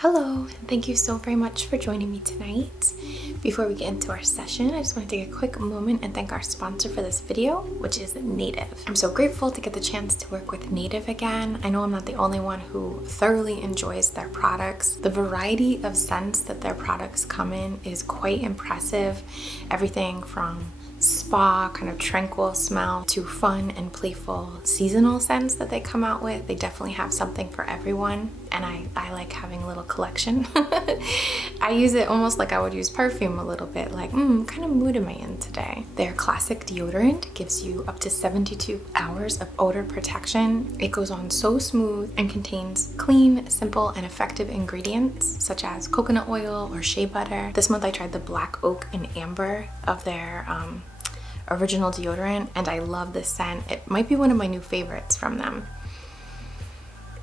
Hello, and thank you so very much for joining me tonight. Before we get into our session, I just want to take a quick moment and thank our sponsor for this video, which is Native. I'm so grateful to get the chance to work with Native again. I know I'm not the only one who thoroughly enjoys their products. The variety of scents that their products come in is quite impressive. Everything from spa, kind of tranquil smell, to fun and playful seasonal scents that they come out with. They definitely have something for everyone, and I like having a little collection. I use it almost like I would use perfume a little bit, like, what kind of mood am I in today? Their classic deodorant gives you up to 72 hours of odor protection. It goes on so smooth and contains clean, simple, and effective ingredients such as coconut oil or shea butter. This month I tried the black oak and amber of their original deodorant, and I love this scent. It might be one of my new favorites from them.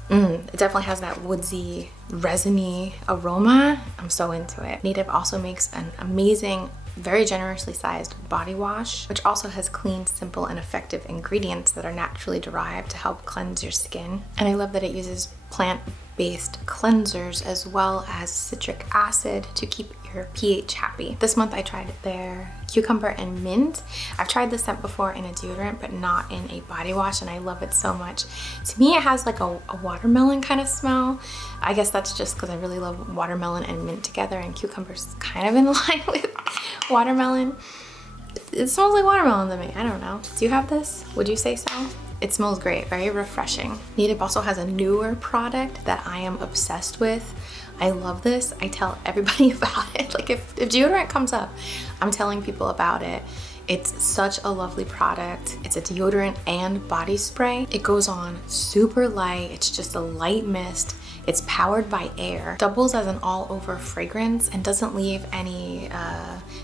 It definitely has that woodsy, resiny aroma. I'm so into it. Native also makes an amazing, very generously sized body wash, which also has clean, simple, and effective ingredients that are naturally derived to help cleanse your skin. And I love that it uses plant-based cleansers as well as citric acid to keep your pH happy. This month I tried their cucumber and mint. I've tried this scent before in a deodorant, but not in a body wash, and I love it so much. To me, it has like a watermelon kind of smell. I guess that's just because I really love watermelon and mint together, and cucumber's kind of in line with watermelon. It smells like watermelon to me. I don't know. Do you have this? Would you say so? It smells great, very refreshing. Native also has a newer product that I am obsessed with. I love this. I tell everybody about it. Like if deodorant comes up, I'm telling people about it. It's such a lovely product. It's a deodorant and body spray. It goes on super light. It's just a light mist. It's powered by air, doubles as an all-over fragrance, and doesn't leave any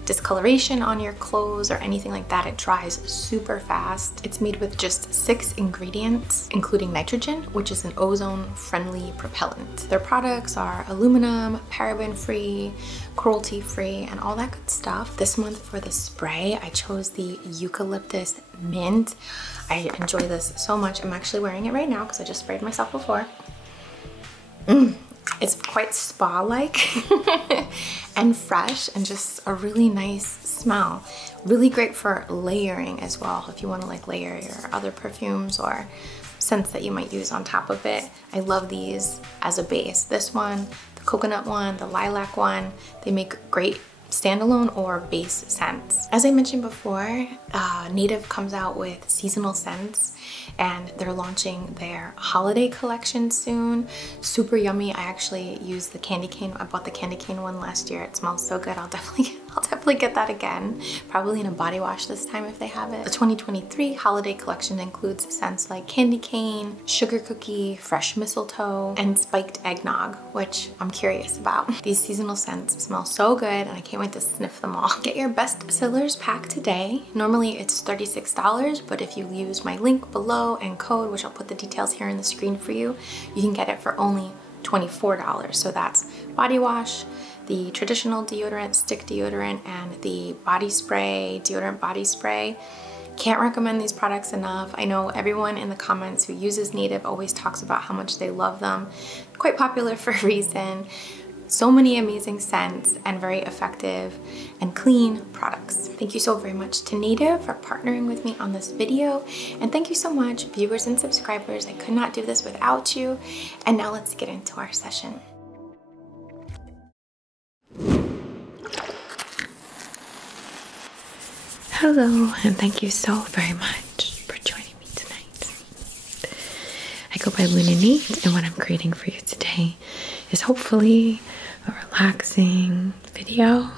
discoloration on your clothes or anything like that. It dries super fast. It's made with just 6 ingredients, including nitrogen, which is an ozone-friendly propellant. Their products are aluminum, paraben-free, cruelty-free, and all that good stuff. This month for the spray, I chose the eucalyptus mint. I enjoy this so much. I'm actually wearing it right now because I just sprayed myself before. It's quite spa-like and fresh, and just a really nice smell. Really great for layering as well, if you want to like layer your other perfumes or scents that you might use on top of it. I love these as a base. This one, the coconut one, the lilac one, they make great standalone or base scents. As I mentioned before, Native comes out with seasonal scents, and they're launching their holiday collection soon. Super yummy. I actually used the candy cane. I bought the candy cane one last year. It smells so good. I'll definitely get that again. Probably in a body wash this time if they have it. The 2023 holiday collection includes scents like candy cane, sugar cookie, fresh mistletoe, and spiked eggnog, which I'm curious about. These seasonal scents smell so good, and I can't wait to sniff them all. Get your best sellers pack today. Normally it's $36, but if you use my link below and code, which I'll put the details here on the screen for you, you can get it for only $24. So that's body wash, the traditional deodorant, stick deodorant, and the body spray, deodorant body spray. Can't recommend these products enough. I know everyone in the comments who uses Native always talks about how much they love them. Quite popular for a reason. So many amazing scents and very effective and clean products. Thank you so very much to Native for partnering with me on this video. And thank you so much, viewers and subscribers. I could not do this without you. And now let's get into our session. Hello, and thank you so very much for joining me tonight. I go by Lunanate, and what I'm creating for you today is hopefully a relaxing video,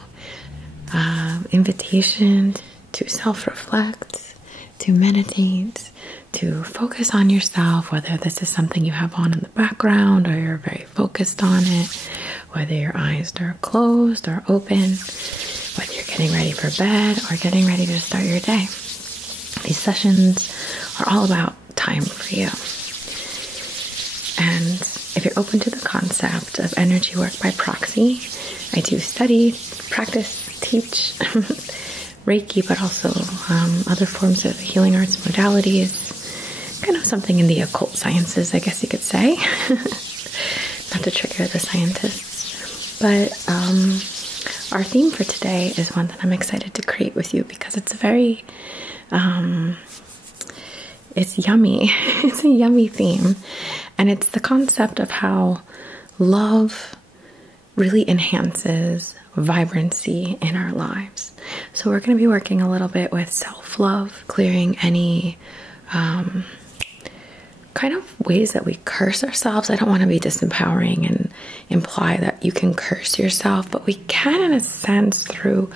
invitation to self-reflect, to meditate, to focus on yourself, whether this is something you have on in the background or you're very focused on it, whether your eyes are closed or open, whether you're getting ready for bed or getting ready to start your day. These sessions are all about time for you. And if you're open to the concept of energy work by proxy, I do study, practice, teach Reiki, but also other forms of healing arts modalities, kind of something in the occult sciences, I guess you could say. not to trigger the scientists, but our theme for today is one that I'm excited to create with you because it's very, it's yummy. It's a yummy theme, and it's the concept of how love really enhances vibrancy in our lives. So we're going to be working a little bit with self-love, clearing any kind of ways that we curse ourselves. I don't want to be disempowering and imply that you can curse yourself, but we can, in a sense, through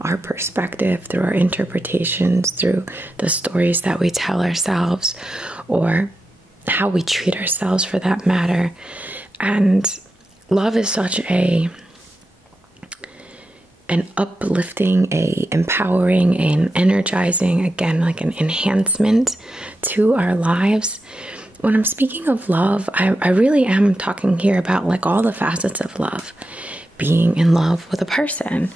our perspective, through our interpretations, through the stories that we tell ourselves, or how we treat ourselves for that matter. And love is such an uplifting, a empowering, and energizing, again, like an enhancement to our lives. When I'm speaking of love, I really am talking here about like all the facets of love. Being in love with a person,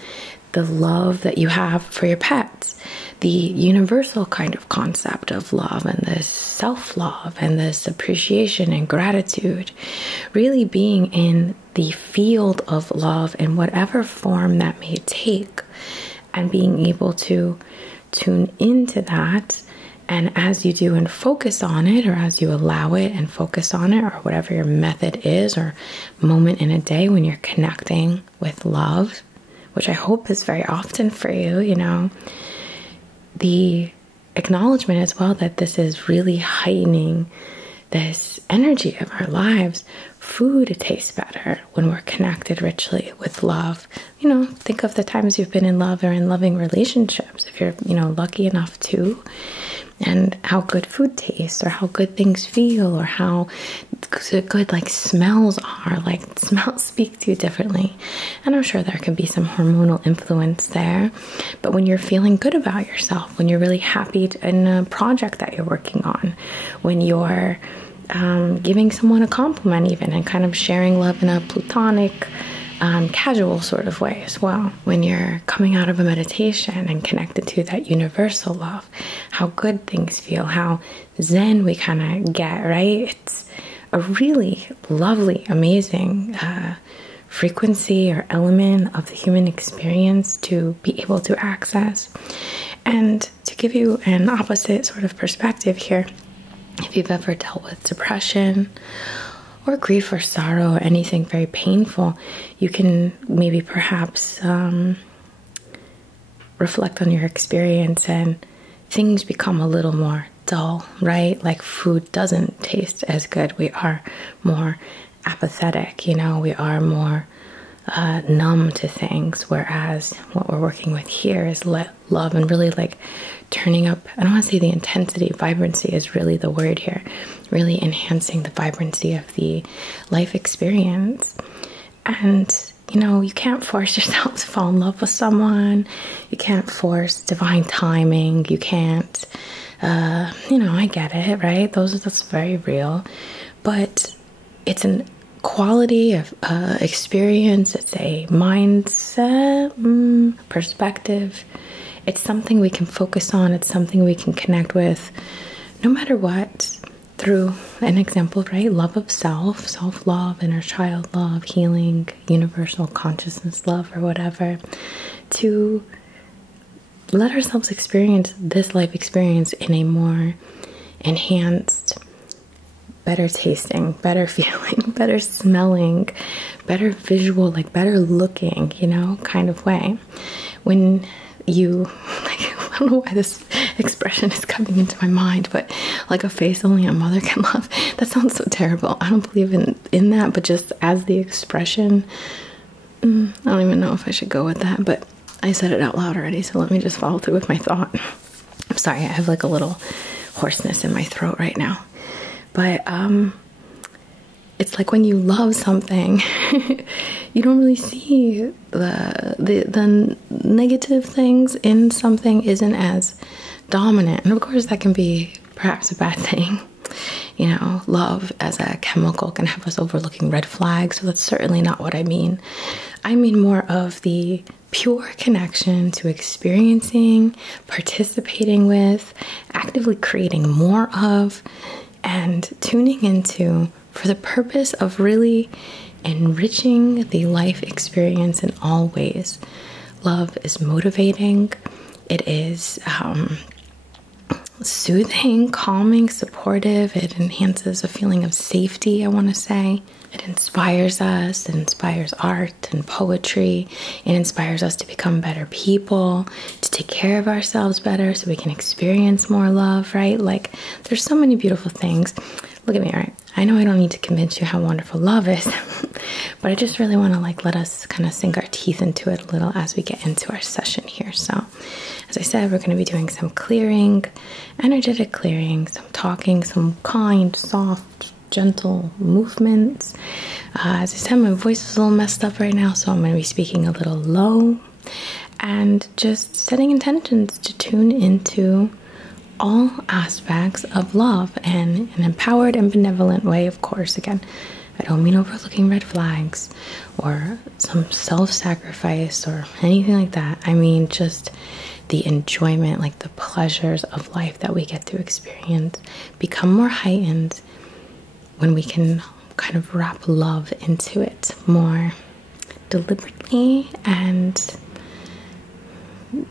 the love that you have for your pets, the universal kind of concept of love, and this self-love and this appreciation and gratitude, really being in the field of love in whatever form that may take, and being able to tune into that. And as you do and focus on it, or as you allow it and focus on it, or whatever your method is, or moment in a day when you're connecting with love, which I hope is very often for you, you know, the acknowledgement as well that this is really heightening this energy of our lives. Food tastes better when we're connected richly with love. You know, think of the times you've been in love or in loving relationships, if you're, you know, lucky enough to, and how good food tastes, or how good things feel, or how good like smells are. Like smells speak to you differently, and I'm sure there can be some hormonal influence there. But when you're feeling good about yourself, when you're really happy in a project that you're working on, when you're giving someone a compliment even, and kind of sharing love in a platonic, casual sort of way as well. When you're coming out of a meditation and connected to that universal love, how good things feel, how zen we kind of get, right? It's a really lovely, amazing frequency or element of the human experience to be able to access. And to give you an opposite sort of perspective here, if you've ever dealt with depression or grief or sorrow or anything very painful, you can maybe perhaps reflect on your experience, and things become a little more dull, right? Like food doesn't taste as good. We are more apathetic, you know, we are more numb to things, whereas what we're working with here is love, and really like turning up, I don't want to say the intensity, vibrancy is really the word here, really enhancing the vibrancy of the life experience. And you know, you can't force yourself to fall in love with someone, you can't force divine timing, you can't you know, I get it, right? That's very real, but it's an quality of experience, it's a mindset, perspective. It's something we can focus on, it's something we can connect with no matter what, through an example, right? Love of self, self-love, inner child love, healing, universal consciousness love, or whatever, to let ourselves experience this life experience in a more enhanced, better tasting, better feeling, better smelling, better visual, like better looking, you know, kind of way. When you, like, I don't know why this expression is coming into my mind, but like a face only a mother can love. That sounds so terrible. I don't believe in that, but just as the expression, I don't even know if I should go with that, but I said it out loud already, so let me just follow through with my thought. I'm sorry, I have like a little hoarseness in my throat right now. But it's like when you love something, you don't really see the negative things in something isn't as dominant. And of course that can be perhaps a bad thing. You know, love as a chemical can have us overlooking red flags, so that's certainly not what I mean. I mean more of the pure connection to experiencing, participating with, actively creating more of, and tuning into for the purpose of really enriching the life experience in all ways. Love is motivating. It is soothing, calming, supportive. It enhances a feeling of safety, I want to say. It inspires us. It inspires art and poetry. It inspires us to become better people, to take care of ourselves better so we can experience more love, right? Like, there's so many beautiful things. Look at me, all right? I know I don't need to convince you how wonderful love is, but I just really want to like let us kind of sink our teeth into it a little as we get into our session here. So, as I said, we're going to be doing some clearing, energetic clearing, some talking, some kind, soft, gentle movements. As I said, my voice is a little messed up right now, so I'm going to be speaking a little low and just setting intentions to tune into all aspects of love in an empowered and benevolent way, of course. Again, I don't mean overlooking red flags or some self-sacrifice or anything like that. I mean just the enjoyment, like the pleasures of life that we get to experience become more heightened when we can kind of wrap love into it more deliberately and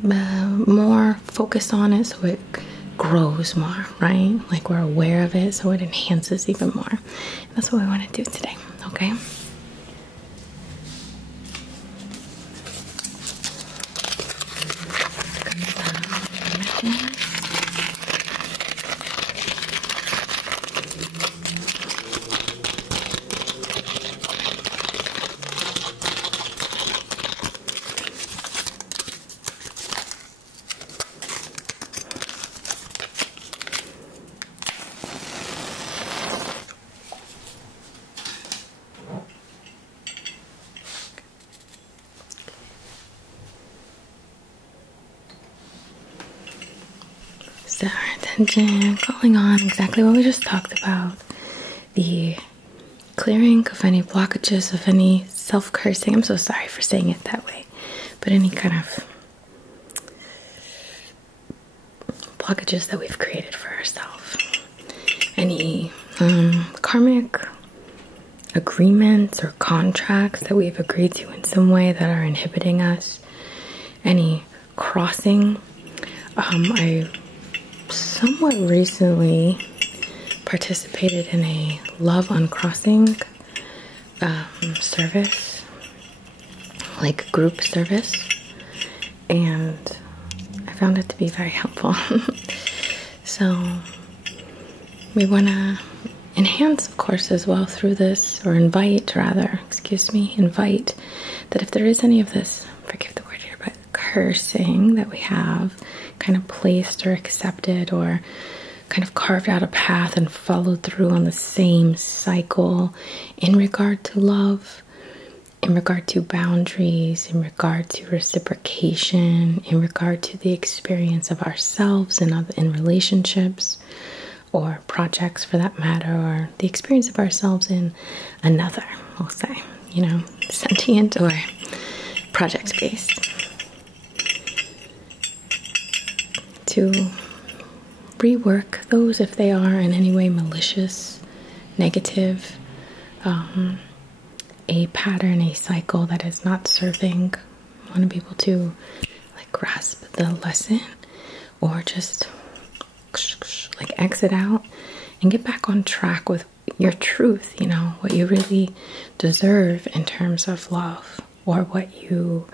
more focus on it, so it grows more, right? Like we're aware of it, so it enhances even more. And that's what we want to do today, okay? Set our attention, calling on exactly what we just talked about. The clearing of any blockages, of any self-cursing. I'm so sorry for saying it that way. But any kind of blockages that we've created for ourselves. Any karmic agreements or contracts that we've agreed to in some way that are inhibiting us. Any crossing. I somewhat recently participated in a love uncrossing service, like group service, and I found it to be very helpful. So we want to enhance, of course, as well through this, or invite rather, invite that if there is any of this, forgive the word here, but cursing that we have kind of placed or accepted or kind of carved out a path and followed through on the same cycle in regard to love, in regard to boundaries, in regard to reciprocation, in regard to the experience of ourselves in relationships or projects for that matter, or the experience of ourselves in another, we'll say, you know, sentient or project-based. To rework those if they are in any way malicious, negative, a pattern, a cycle that is not serving. I want to be able to like grasp the lesson or just like exit out and get back on track with your truth, you know, what you really deserve in terms of love, or what you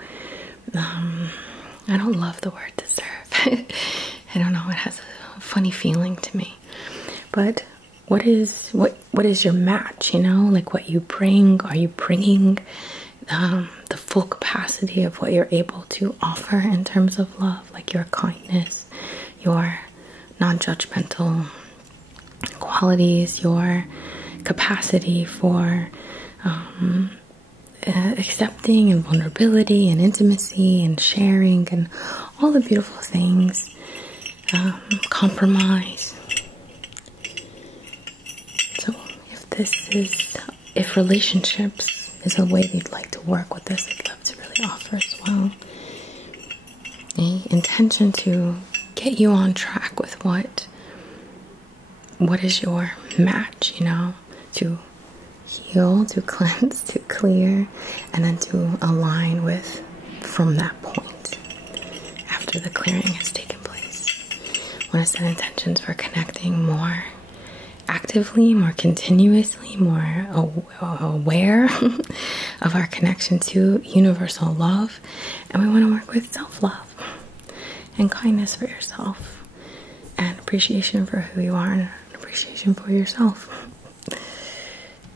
I don't love the word deserve. I don't know, it has a funny feeling to me. But what is your match, you know? Like what you bring, are you bringing the full capacity of what you're able to offer in terms of love, like your kindness, your non-judgmental qualities, your capacity for accepting and vulnerability and intimacy and sharing and all the beautiful things, compromise. So if relationships is a way they'd like to work with this, I'd love to really offer as well an intention to get you on track with what is your match, you know, to heal, to cleanse, to clear, and then to align with from that point after the clearing has taken place. I want to set intentions for connecting more actively, more continuously, more aware of our connection to universal love. And we want to work with self-love and kindness for yourself and appreciation for who you are and appreciation for yourself.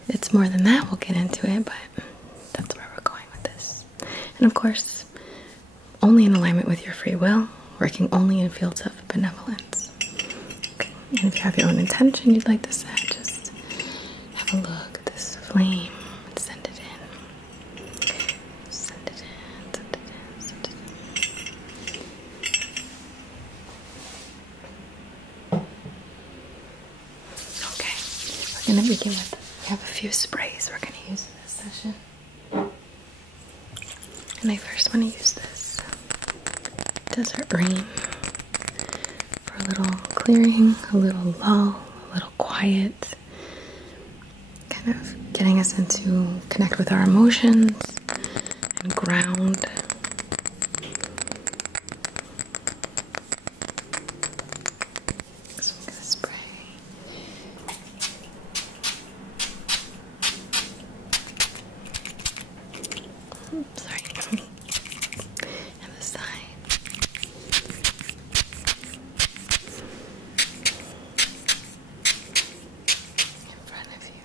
It's more than that, we'll get into it, but that's where we're going with this. And of course, only in alignment with your free will, working only in fields of benevolence. Okay. And if you have your own intention you'd like to set, just have a look at this flame and send it in. Send it in, send it in, send it in. Okay, we're going to begin with, we have a few sprays we're going to use in this session. And I first want to use this Desert Rain for a little clearing, a little lull, a little quiet, kind of getting us into connect with our emotions and ground. So I'm going to spray. Sorry. And the side. In front of you.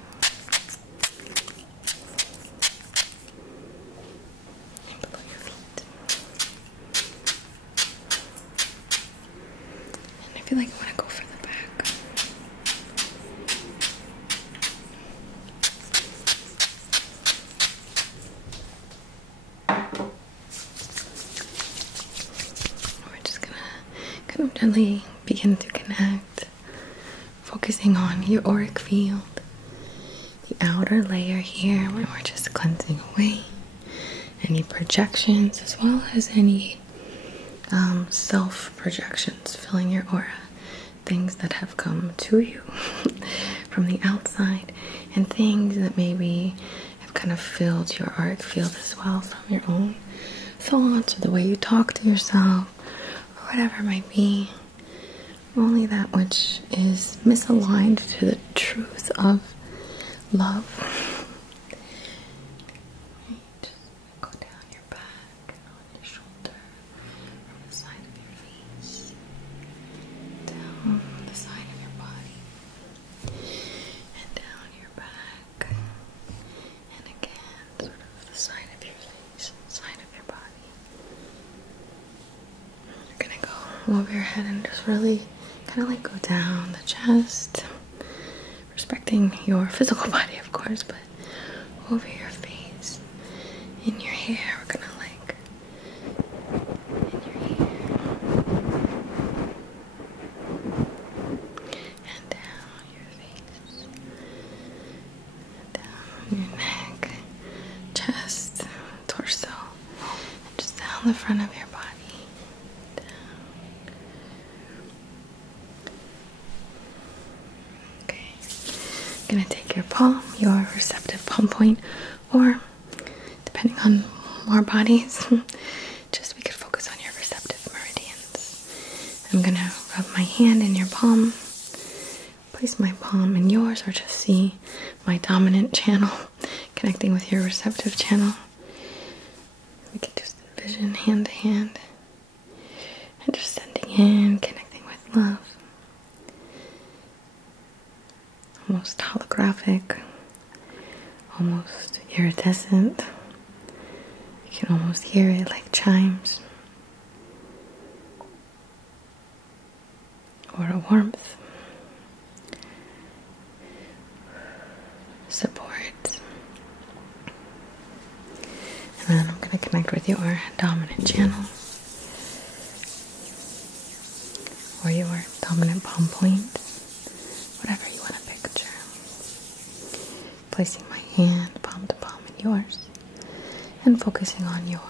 And below your feet. And I feel like I want to go for the back. We're just gonna kind of gently begin to connect, focusing on your auric field, the outer layer here, where we're just cleansing away any projections as well as any self projections, filling your aura, things that have come to you from the outside, and things that maybe have kind of filled your auric field as well from your own thoughts or the way you talk to yourself or whatever it might be. Only that which is misaligned to the truth of love. Right. Go down your back and on your shoulder, from the side of your face, down the side of your body, and down your back, and again, sort of the side of your face, side of your body. You're gonna go over your head and just really kind of like go down the chest, respecting your physical body, of course, but over your face, in your hair. We're gonna like in your hair and down your face, and down your neck, chest, torso, and just down the front of your body. Gonna take your palm, your receptive palm point, or depending on more bodies, just we could focus on your receptive meridians. I'm gonna rub my hand in your palm, place my palm in yours, or just see my dominant channel connecting with your receptive channel. We could just envision hand to hand and just sending in, connecting with love. Almost holographic, almost iridescent. You can almost hear it like chimes, or a warmth, support. And then I'm going to connect with your dominant channel, or your dominant palm point, whatever you want to picture. Placing my hand palm to palm in yours and focusing on your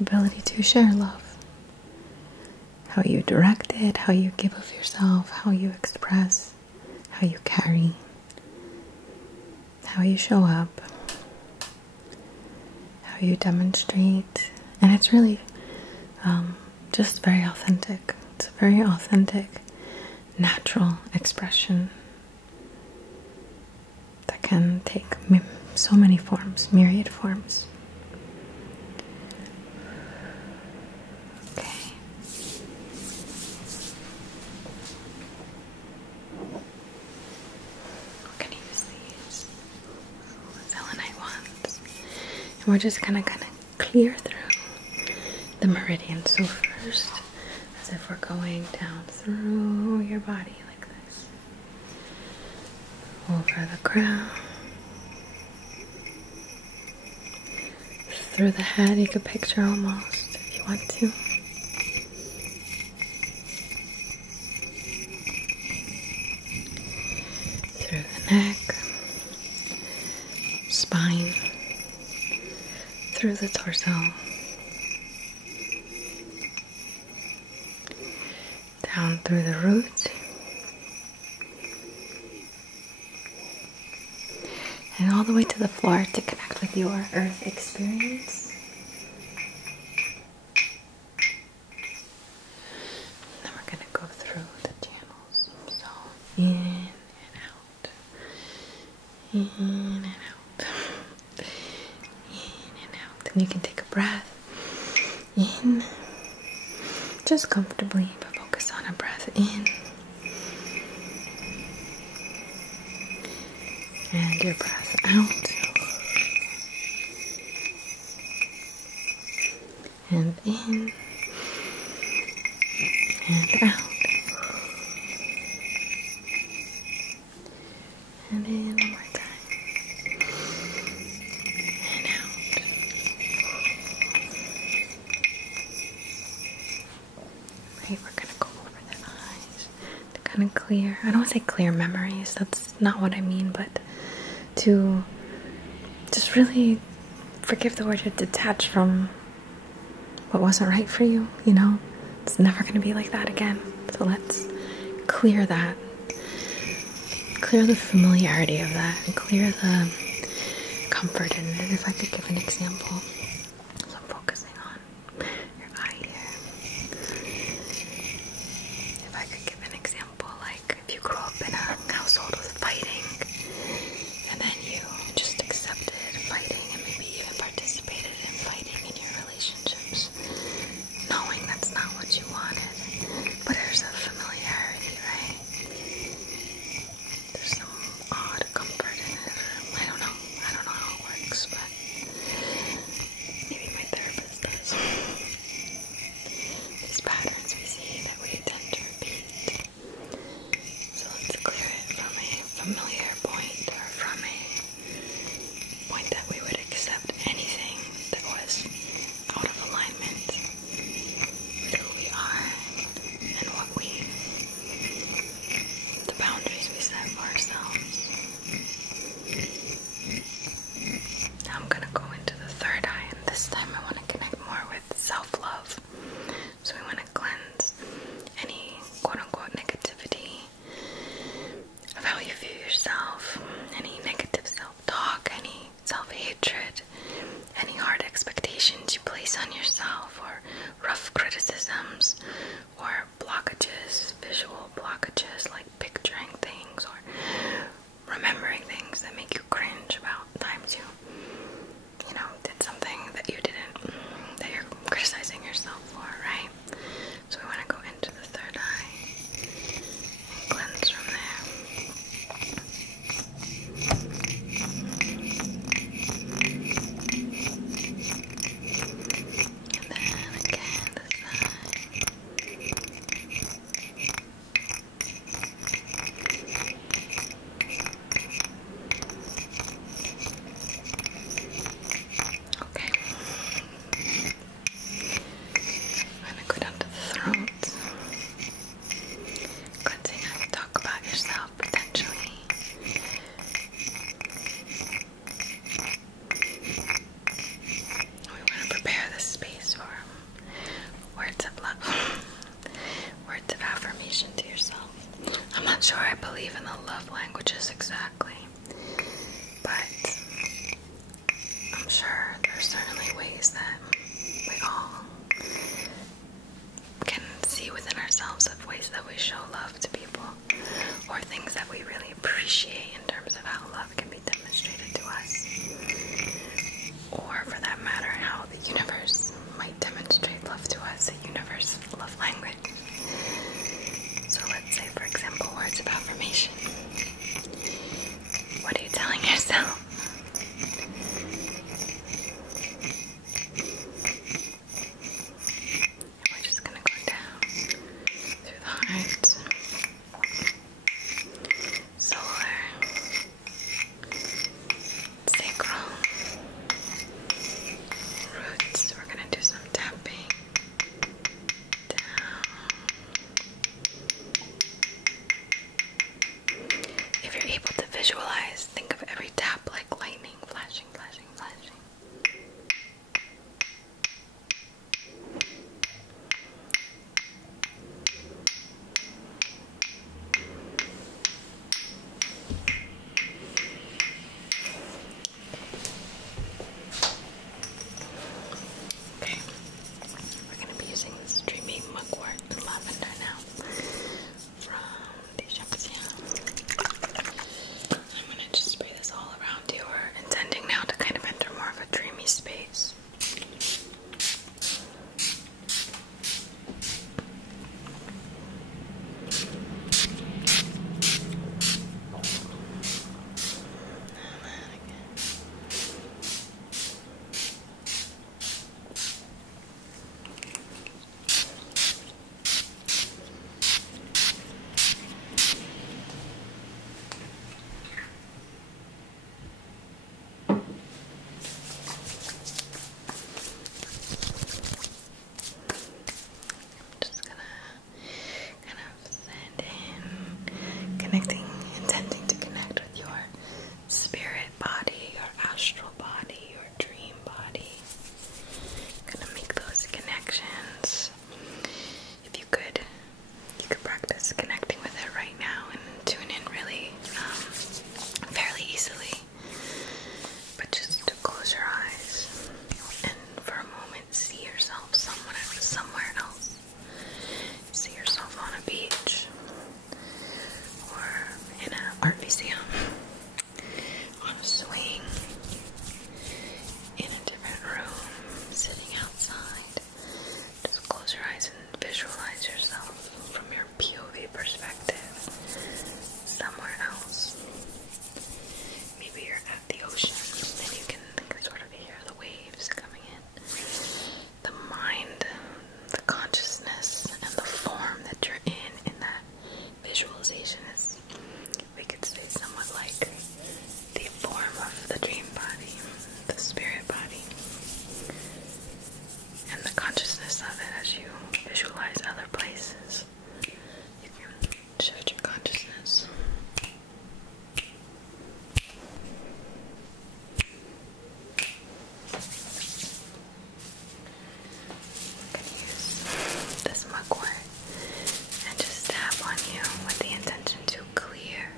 ability to share love. How you direct it, how you give of yourself, how you express, how you carry, how you show up, how you demonstrate, and it's really just very authentic. It's a very authentic, natural expression that can take so many forms, myriad forms. Okay. We're gonna use these selenite ones, and we're just gonna kind of clear through the meridian. So first, as if we're going down through your body like this, over the crown, through the head. You could picture almost if you want to. Through the neck, spine, through the torso, down through the roots, and all the way to the floor to connect with your earth experience. Then we're going to go through the channels. So in and out, in and out, in and out. And you can take a breath in, just comfortably, but focus on a breath in. And your breath out. And in. And out. And in one more time. And out. Right, we're going to go over the eyes to kind of clear. I don't want to say clear memories. That's not what I mean, but to just really forgive the word, to detach from what wasn't right for you, you know? It's never going to be like that again. So let's clear that. Clear the familiarity of that, and clear the comfort in it. And if I could give an example. So I'm focusing on your eye here. If I could give an example, like if you grew up in a household with fighting, and then you just accepted fighting and maybe even participated in fighting in your relationships, knowing that's not what you wanted, but there's a familiarity, right? There's some odd comfort in it. I don't know how it works, but maybe my therapist does. These patterns we see that we tend to repeat. So let's clear it from a familiar point, or from a point that we would accept anything that was out of alignment with who we are and the boundaries we set for ourselves. Now I'm gonna go into the third eye, and this time I want to connect more with self-love. So we want to cleanse any quote-unquote negativity of how you view yourself, any negative self-talk, any self-hatred, any hard expectations you place on yourself, or rough criticisms, or blockages, visual blockages, like picturing things or remembering things that make you cringe about times you did something that you didn't, that you're criticizing yourself for, right? So we want to go into the third eye and cleanse from there. And then your space. Intending to connect with your spirit body, your astral body, your dream body. Gonna make those connections. If you could practice connecting with it right now and tune in really fairly easily. But just close your eyes and for a moment see yourself somewhere else. See yourself on a beach, in an art museum, on a swing, in a different room, sitting outside. Just close your eyes and visualize yourself from your POV perspective somewhere else. Maybe you're at the ocean and you can sort of hear the waves coming in. The mind, the consciousness, and the form that you're in that visualization is, we could say, somewhat like the form of the dream body, the spirit body, and the consciousness of it. As you visualize other places, you can shift your consciousness. I'm going to use this mugwort and just tap on you with the intention to clear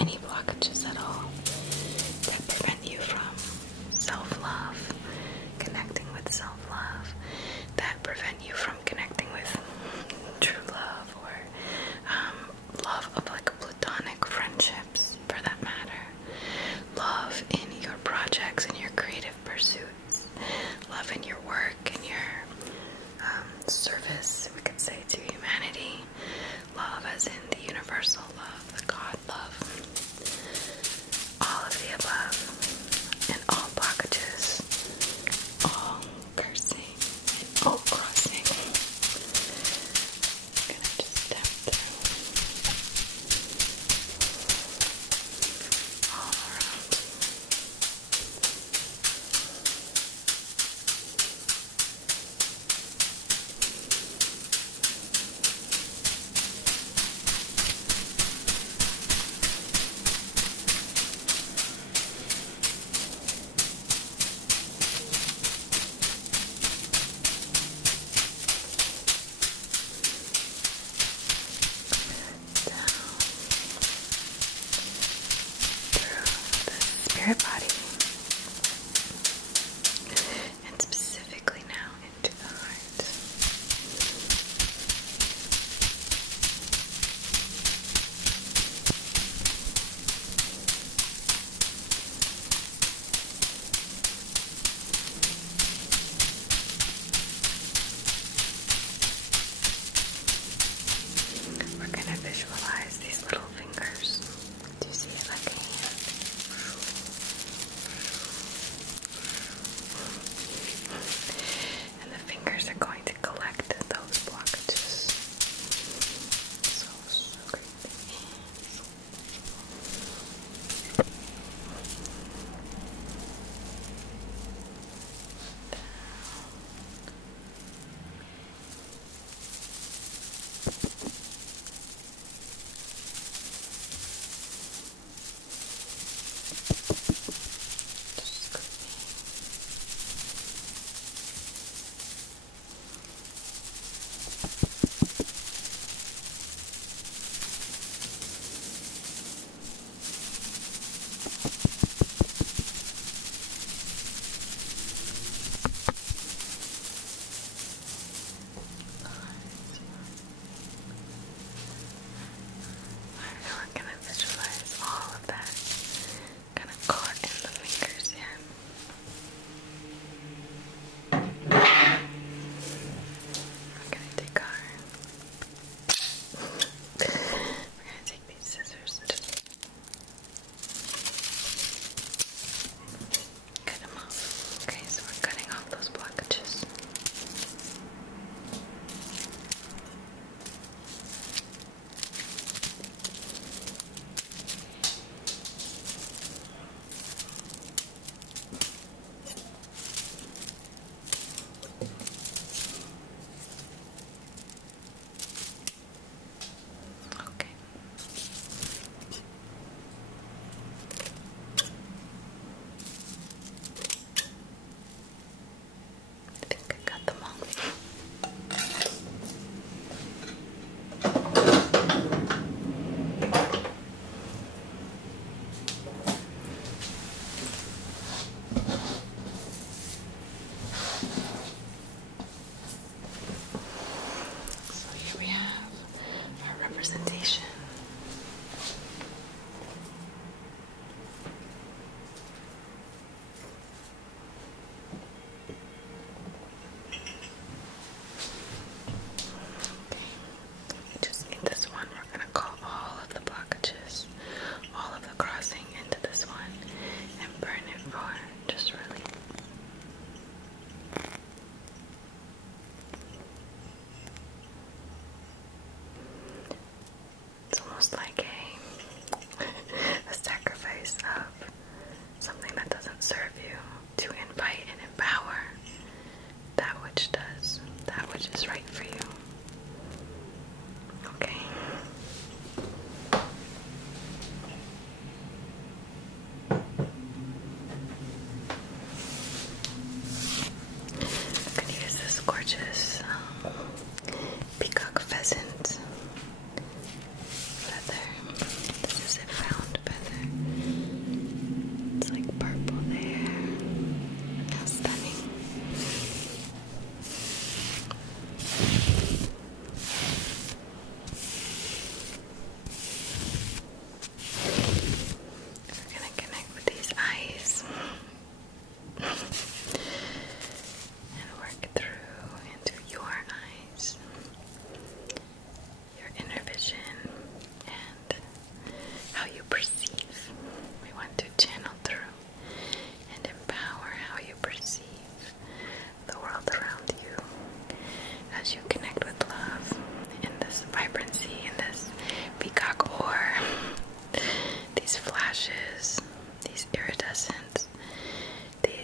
any blockages at all that prevent you from self-love, connecting with self-love, that prevent you from connecting with true love, or love of like Plutonic friendships for that matter, love in your projects and your creative pursuits, love in your work and your service, we could say, to humanity, love as in the universal love, the God love, all of the above, and all blockages, all cursing, and all crossing. I'm gonna just step through all around. Spirit body, and specifically now into the heart. We're going to visualize these little fingers. Do you see it like a hand? And the fingers are going to collect those blockages. So great.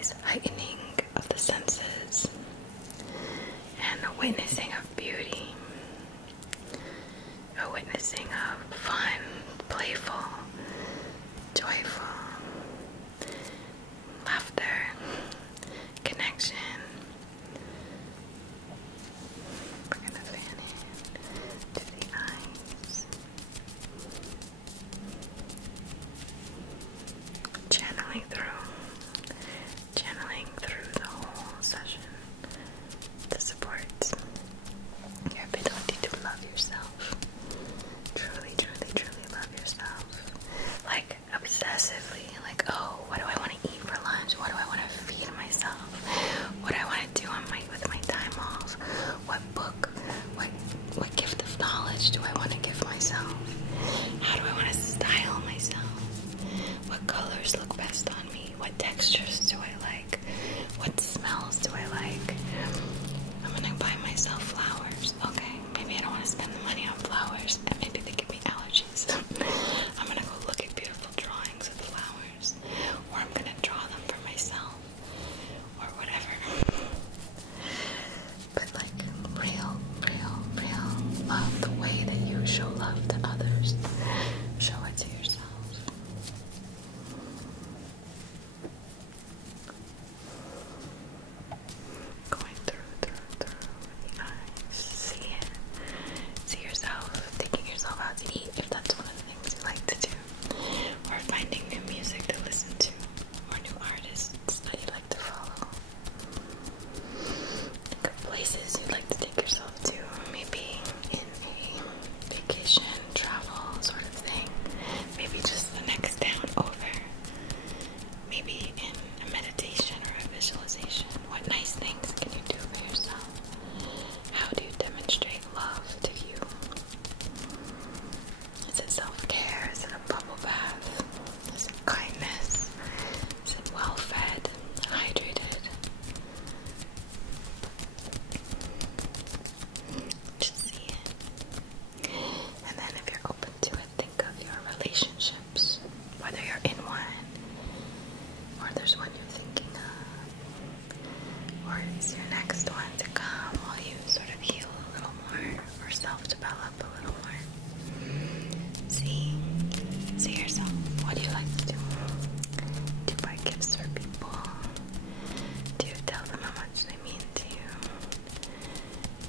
nice heightening of the senses and a witnessing of beauty, a witnessing of fun, playful, joyful, laughter, connection. We're gonna fan it to the eyes. Channeling through the whole session to support your ability to love yourself. Truly, truly, truly love yourself. Like obsessively, like, oh, what do I want to eat for lunch? What do I want to feed myself? What do I want to do with my time off? What book, what gift of knowledge do I want to give myself? How do I want to style myself? What colors look best on me? What textures do I like? What smells do I like? I'm gonna buy myself flowers. Okay, maybe I don't want to spend the money on flowers, and maybe they give me allergies. I'm gonna go look at beautiful drawings of flowers, or I'm gonna draw them for myself, or whatever. But like real love, the way that you show love to others, show it to yourself. Going through the eyes, see it. See yourself, taking yourself out to eat if that's one of the things you like to do, or finding new music to listen to, or new artists that you like to follow. Think of places you'd like to take yourself to, maybe in a vacation, travel sort of thing, maybe just the next town over, maybe in a meditation or a visualization. What nice things can you do for yourself? How do you demonstrate love to you? Is it self-care? Is it a bubble bath? Is it kindness? Is it well-fed, hydrated? Just see it. And then if you're open to it, think of your relationships, whether you're in one, or there's one you're thinking of, or it's your next one to come while you sort of heal a little more, or self-develop a little more. See yourself. What do you like to do? Do you buy gifts for people? Do you tell them how much they mean to you?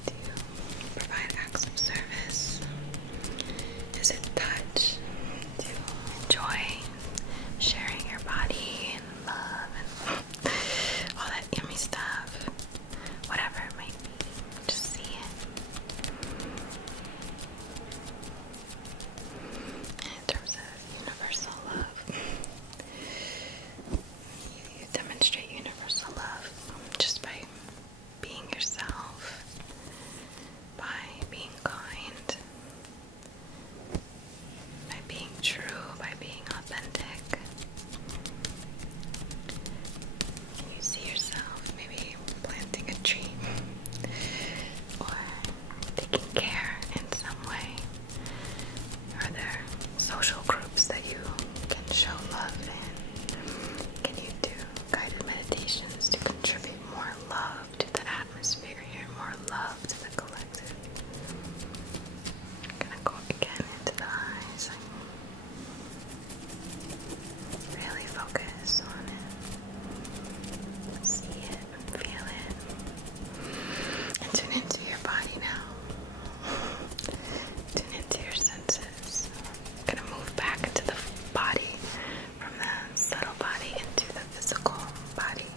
Do you provide acts of service? Is it touch? Do you enjoy sharing your body and love and all that yummy stuff? Whatever it might be, just see it. In terms of universal love, you demonstrate universal love just by being yourself, by being kind, by being true, by being authentic. Can you see yourself maybe planting a tree, or taking care in some way? Are there social groups that you can show love in? Can you do guided meditations to contribute more love to the atmosphere here, more love to the collective? I'm gonna go again into the eyes. Really focus on it. See it, feel it. And tune into your body now. Tune into your senses. I'm gonna move back into the body, from the subtle body into the physical body.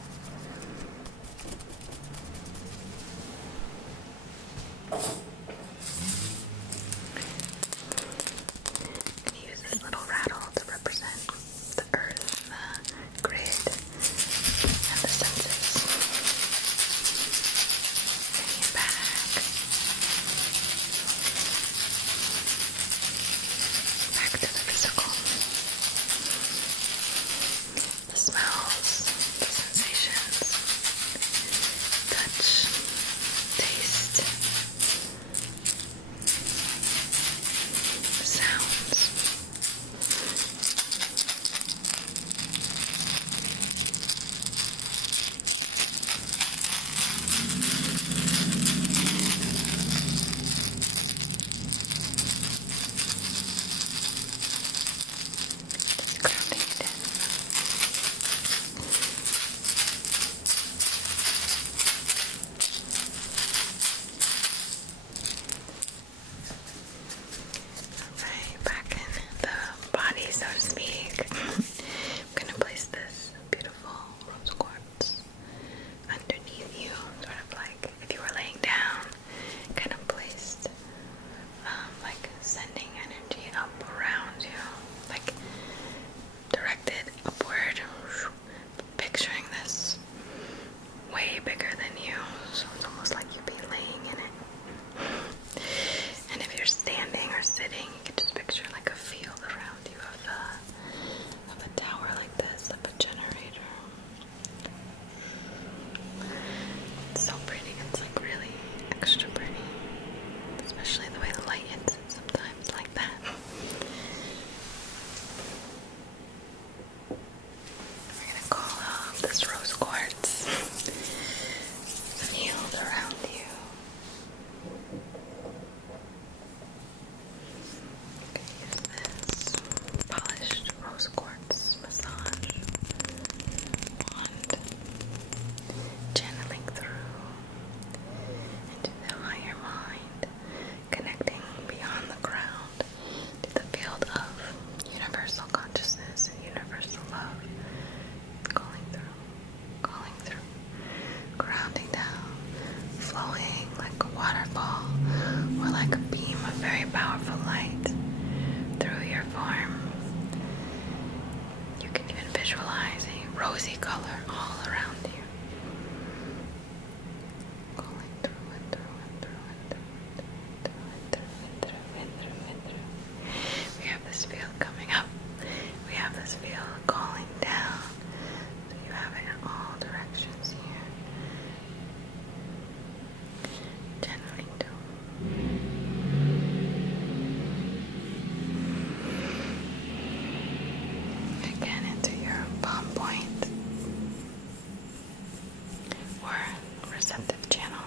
receptive channel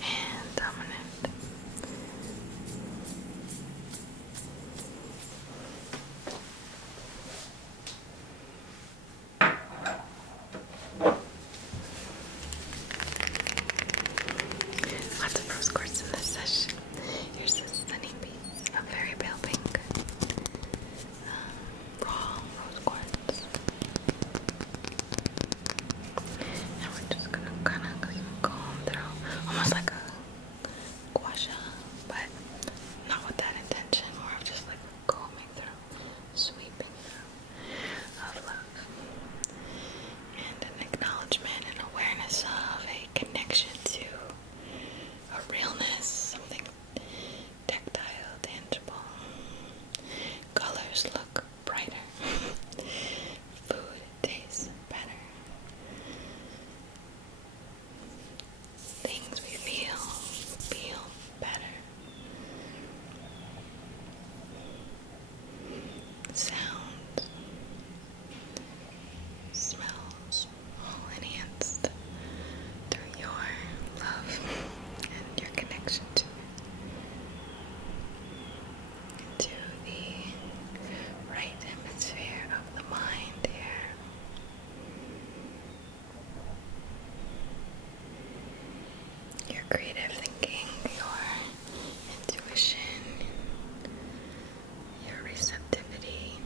and dominant. Lots of rose quartz in this session. Here's this sunny piece, a very pale pink, raw rose quartz. And we're just gonna kind of comb through, almost like a gua sha, but not with that intention, more of just like combing through, sweeping through of love. And an acknowledgement and awareness of a connection to a realness, something tactile, tangible. Colors look brighter. Food tastes better. Things we feel better. Sounds, smells, all enhanced through your love and your connection to into the right hemisphere of the mind here. Your creative thinking, your intuition, your receptivity.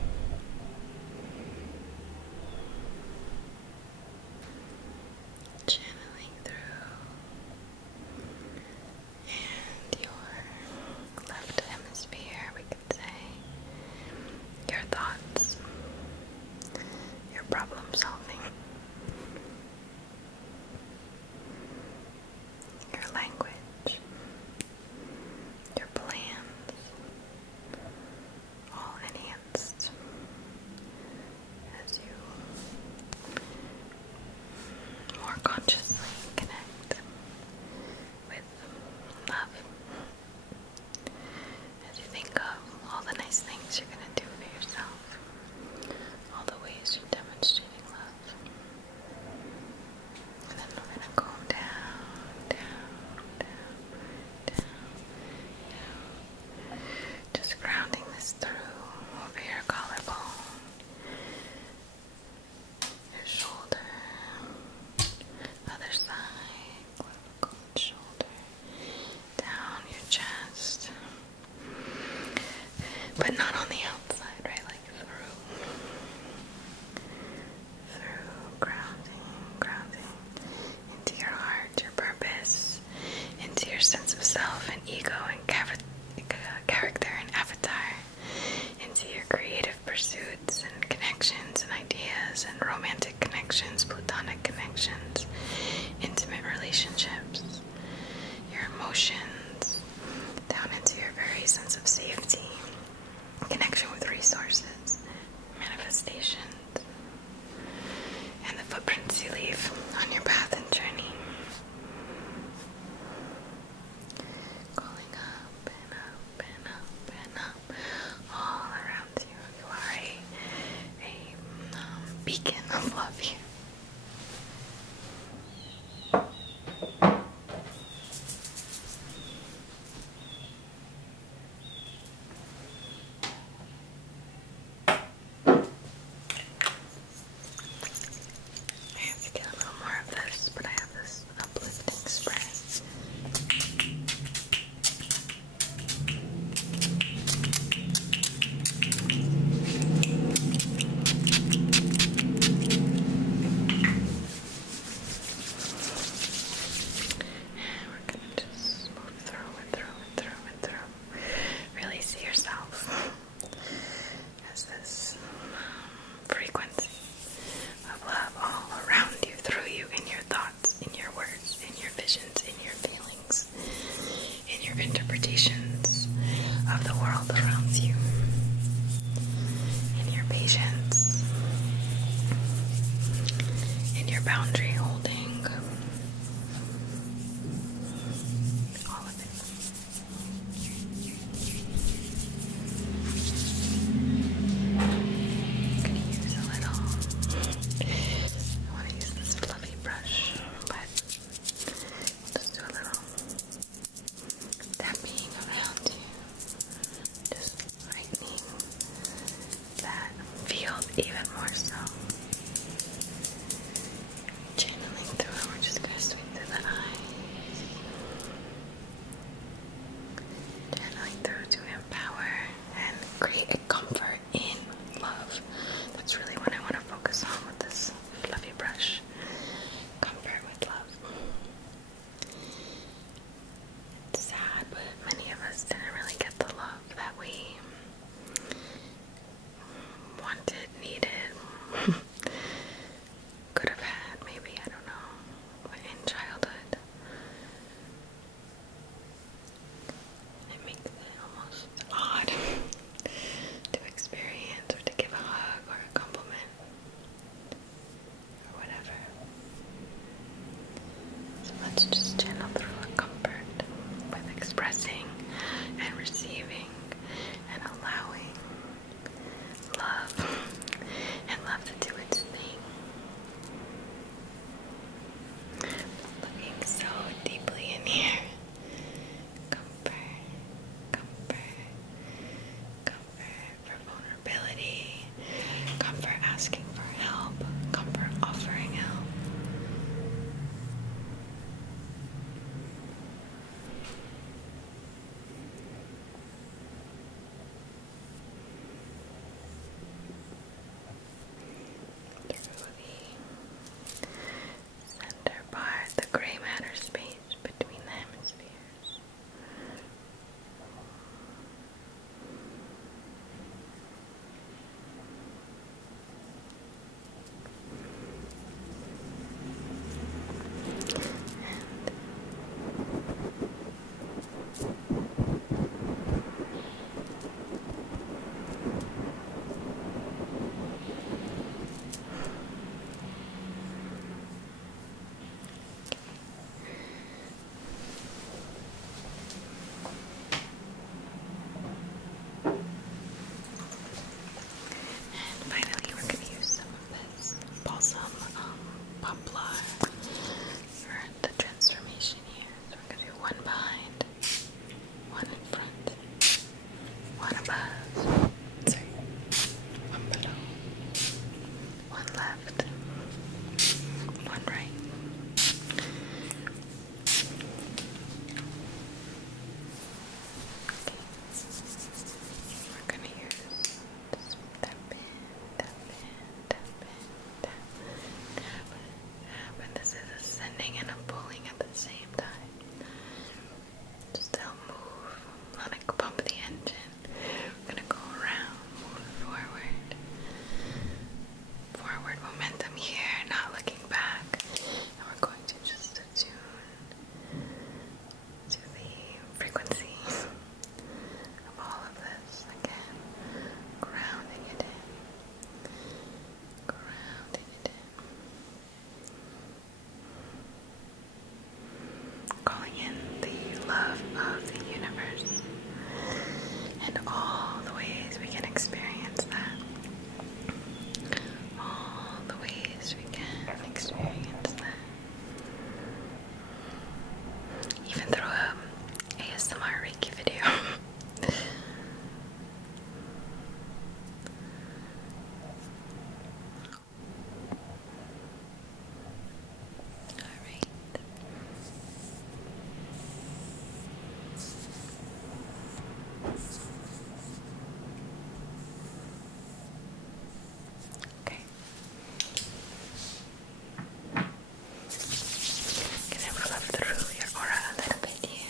Channeling through, and your left hemisphere, we could say, your thoughts, your problem solving, your language, your plans, all enhanced as you more consciously connect with love. As you think of all the nice things you're going to do for yourself, all the ways you're demonstrating love. And then we're going to calm down, just grounding this through over your collarbone, your shoulder, other side, clavicle and shoulder, down your chest, but not on the outside, right? Like through grounding into your heart, your purpose, into your sense of self and ego and character and avatar, into your creative pursuits and connections and ideas and romantic connections, platonic connections, intimate relationships, your emotions, down into your very sense of safety, connection with resources, manifestations, and the footprints you leave on your path and journey. Calling up and up and up and up all around you. You are a beacon of love here. right? We're gonna use this tap in, tap in, tap in, tap, tap, tap, and this is ascending and a pulling at the same time. Just to help move, not like pump the engine. We're gonna go around, move forward. Forward momentum here, not looking back. And we're going to just attune to the frequency of all of this. Again, grounding it in. Grounding it in. Calling in the love of the universe and all the ways we can experience that. All the ways we can experience that. Even through a ASMR Reiki video. Alright. Okay. Gonna fluff through your aura a little bit here.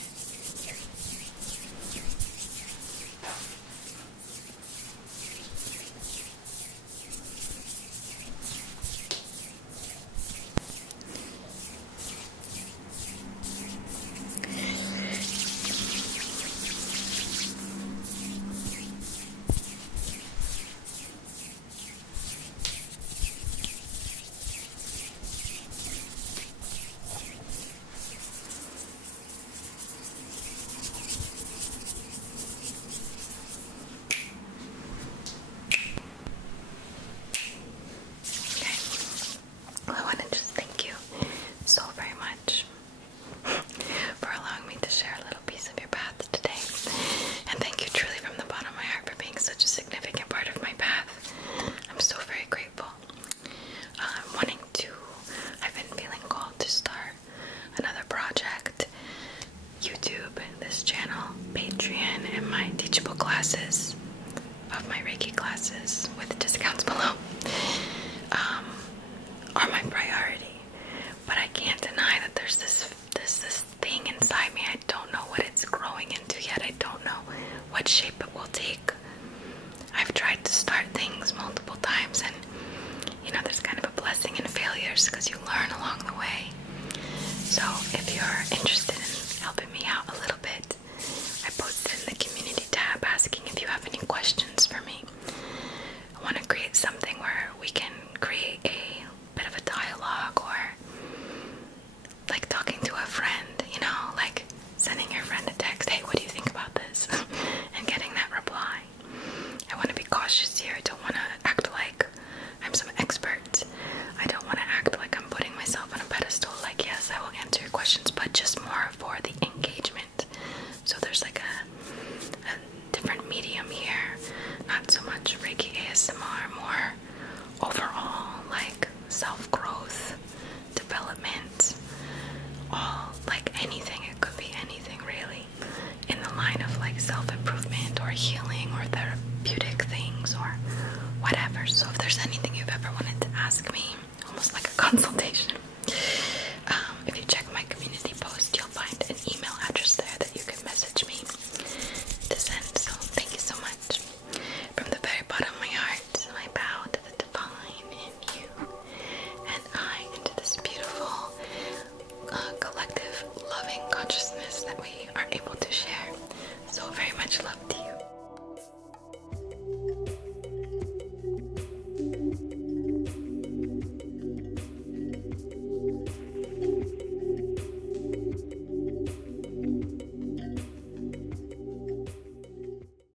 I want to just thank you so very much for allowing me to share a little piece of your path today. And thank you truly from the bottom of my heart for being such a significant part of my path. I'm so very grateful. I've been feeling called to start another project. YouTube, this channel, Patreon, and my teachable classes of my Reiki classes with discounts below are my priority. But I can't deny that there's this thing inside me. I don't know what it's growing into yet. I don't know what shape it will take. I've tried to start things multiple times, and you know, there's kind of a blessing in failures because you learn along the way. So if you're interested in helping me out a little bit, I posted in the community tab asking if you have any questions for me. I want to create something where we can create a bit of a dialogue, or like talking to a friend, you know, like sending your friend a text, hey, what do you think about this? And getting that reply. I want to be cautious here. I don't want to act like I'm some expert. I don't want to act like I'm putting myself on a pedestal, like, yes, I will answer your questions, but just more for the engagement. So there's like a different medium here, not so much Reiki ASMR, more overall like self-growth, development, all, like anything. It could be anything really in the line of like self-improvement or healing or therapeutic things or whatever. So if there's anything you've ever wanted to ask me, almost like a consultation, if you check my community post, you'll find an email address there that you can message me to send. So thank you so much. From the very bottom of my heart, I bow to the divine in you, and I into this beautiful collective loving consciousness that we are able